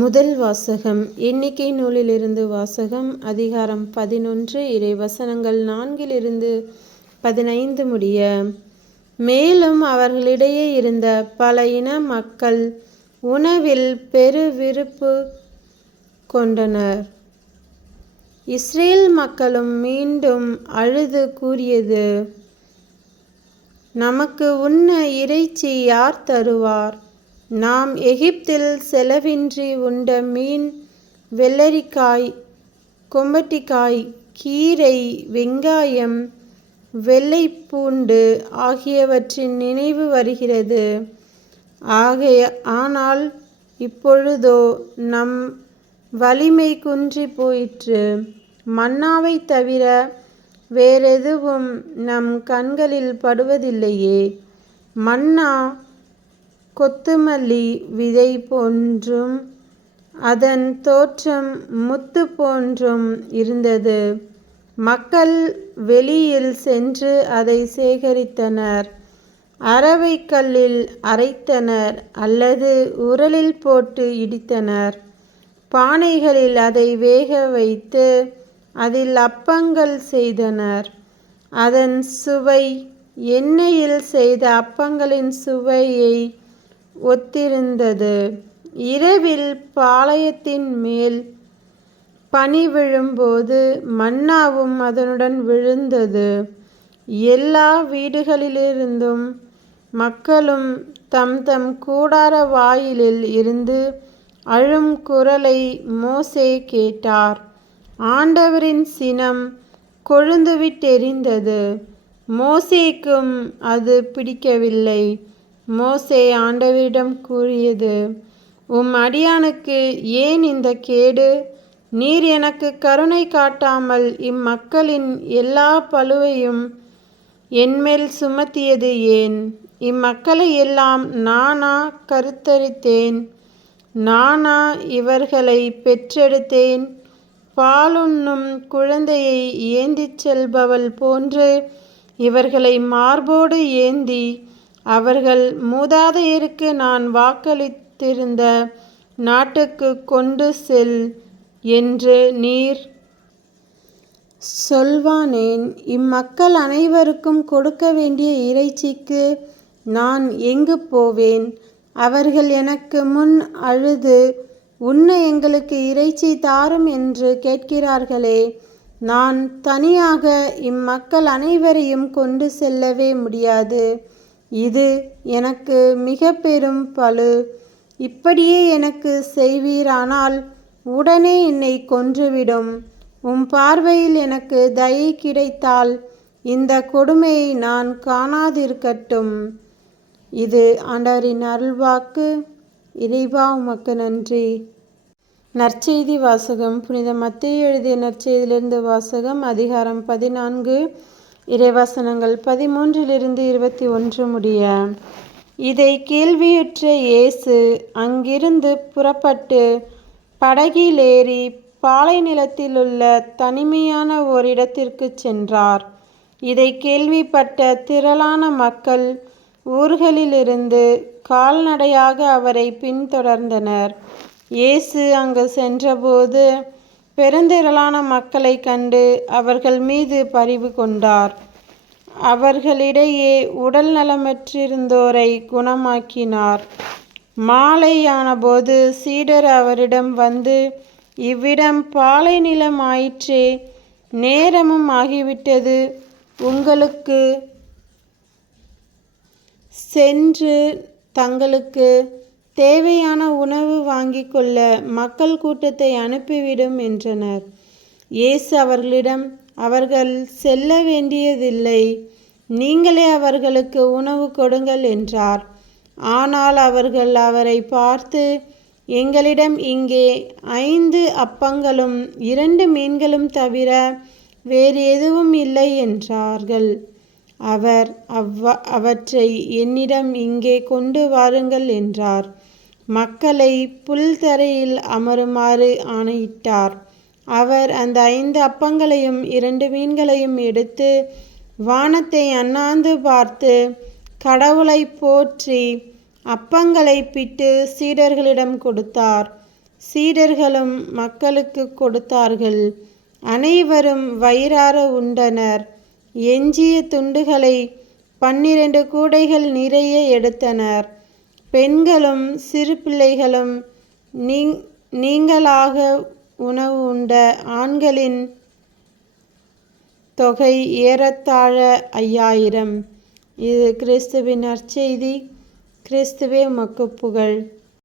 முதல் வாசகம் எண்ணிக்கை நூலிலிருந்து வாசகம் அதிகாரம் பதினொன்று இறை வசனங்கள் நான்கிலிருந்து பதினைந்து முடிய. மேலும் அவர்களிடையே இருந்த பல இன மக்கள் உணவில் பெரு விருப்பு கொண்டனர். இஸ்ரேல் மக்களும் மீண்டும் அழுது கூறியது நமக்கு உண்ண இறைச்சி யார் தருவார்? நாம் எகிப்தில் செலவின்றி உண்ட மீன் வெள்ளரிக்காய் கொம்பட்டிக்காய் கீரை வெங்காயம் வெள்ளைப்பூண்டு ஆகியவற்றின் நினைவு வருகிறது. ஆகைய ஆனால் இப்பொழுதோ நம் வலிமை குன்றி போயிற்று. மன்னாவை தவிர வேறெதுவும் நம் கண்களில் படுவதில்லையே. மன்னா கொத்துமல்லி விதை போன்றும் அதன் தோற்றம் முத்து போன்றும் இருந்தது. மக்கள் வெளியில் சென்று அதை சேகரித்தனர். அரவைக்கல்லில் அரைத்தனர் அல்லது உரலில் போட்டு இடித்தனர். பானைகளில் அதை வேக வைத்து அதில் அப்பங்கள் செய்தனர். அதன் சுவை எண்ணெயில் செய்த அப்பங்களின் சுவையை ஒத்திருந்தது. இரவில் பாளையத்தின் மேல் பனி விழும்போது மன்னாவும் அதனுடன் விழுந்தது. எல்லா வீடுகளிலிருந்தும் மக்களும் தம் தம் கூடார வாயிலில் இருந்து அழும் குரலை மோசே கேட்டார். ஆண்டவரின் சினம் கொழுந்துவிட்டெறிந்தது மோசேக்கும் அது பிடிக்கவில்லை. மோசே ஆண்டவரிடம் கூறியது உம் அடியானுக்கு ஏன் இந்த கேடு? நீர் எனக்கு கருணை காட்டாமல் இம்மக்களின் எல்லா பழுவையும் என்மேல் சுமத்தியது ஏன்? இம்மக்களை எல்லாம் நானா கருத்தரித்தேன் நானா இவர்களை பெற்றெடுத்தேன். பாலுண்ணும் குழந்தையை ஏந்திச் செல்பவள் போன்று இவர்களை மார்போடு ஏந்தி அவர்கள் மூதாதையருக்கு நான் வாக்களித்திருந்த நாட்டுக்கு கொண்டு செல் என்று நீர் சொல்வானேன். இம்மக்கள் அனைவருக்கும் கொடுக்க வேண்டிய இறைச்சிக்கு நான் எங்கு போவேன்? அவர்கள் எனக்கு முன் அழுது உண்ண எங்களுக்கு இறைச்சி தாரும் என்று கேட்கிறார்களே நான் தனியாக இம்மக்கள் அனைவரையும் கொண்டு செல்லவே முடியாது. இது எனக்கு மிக பெரும் பழு. இப்படியே எனக்கு செய்வீரானால் உடனே என்னை கொன்றுவிடும். உம் பார்வையில் எனக்கு தயை கிடைத்தால் இந்த கொடுமையை நான் காணாதிருக்கட்டும். இது ஆண்டவரின் அருள்வாக்கு. இறைவா உமக்கு நன்றி. நற்செய்தி வாசகம். புனித மத்திய எழுதிய நற்செய்தியிலிருந்து வாசகம் அதிகாரம் பதினான்கு. இறைவசனங்கள் பதிமூன்றிலிருந்து இருபத்தி ஒன்று முடிய. இதை கேள்வியுற்ற இயேசு அங்கிருந்து புறப்பட்டு படகிலேறி பாலை நிலத்திலுள்ள தனிமையான ஓரிடத்திற்கு சென்றார். இதை கேள்விப்பட்ட திரளான மக்கள் ஊர்களிலிருந்து கால்நடையாக அவரை பின்தொடர்ந்தனர். இயேசு அங்கு சென்றபோது பெருந்திரளான மக்களை கண்டு அவர்கள் மீது பரிவு கொண்டார். அவர்களிடையே உடல் நலமற்றிருந்தோரை குணமாக்கினார். மாலையானபோது சீடர் அவரிடம் வந்து இவ்விடம் பாலை நிலம் ஆயிற்றே நேரமும் ஆகிவிட்டது. உங்களுக்கு சென்று தங்களுக்கு தேவையான உணவு வாங்கி கொள்ள மக்கள் கூட்டத்தை அனுப்பிவிடும் என்றனர். இயேசு அவர்களிடம் அவர்கள் செல்ல வேண்டியதில்லை. நீங்களே அவர்களுக்கு உணவு கொடுங்கள் என்றார். ஆனால் அவர்கள் அவரை பார்த்து எங்களிடம் இங்கே ஐந்து அப்பங்களும் இரண்டு மீன்களும் தவிர வேறு எதுவும் இல்லை என்றார்கள். அவர் அவ்வ அவற்றை என்னிடம் இங்கே கொண்டு வாருங்கள் என்றார். மக்களை புல்தரையில் அமருமாறு ஆணையிட்டார். அவர் அந்த ஐந்து அப்பங்களையும் இரண்டு மீன்களையும் எடுத்து வானத்தை அண்ணாந்து பார்த்து கடவுளை போற்றி அப்பங்களை பிட்டு சீடர்களிடம் கொடுத்தார். சீடர்களும் மக்களுக்கு கொடுத்தார்கள். அனைவரும் வயிறார உண்டனர். எஞ்சிய துண்டுகளை பன்னிரண்டு கூடைகள் நிறைய எடுத்தனர். பெண்களும் சிறு பிள்ளைகளும் நீங்களாக உணவு உண்ட ஆண்களின் தொகை ஏறத்தாழ ஐயாயிரம். இது கிறிஸ்துவின் நற்செய்தி. கிறிஸ்துவே மக்கு புகழ்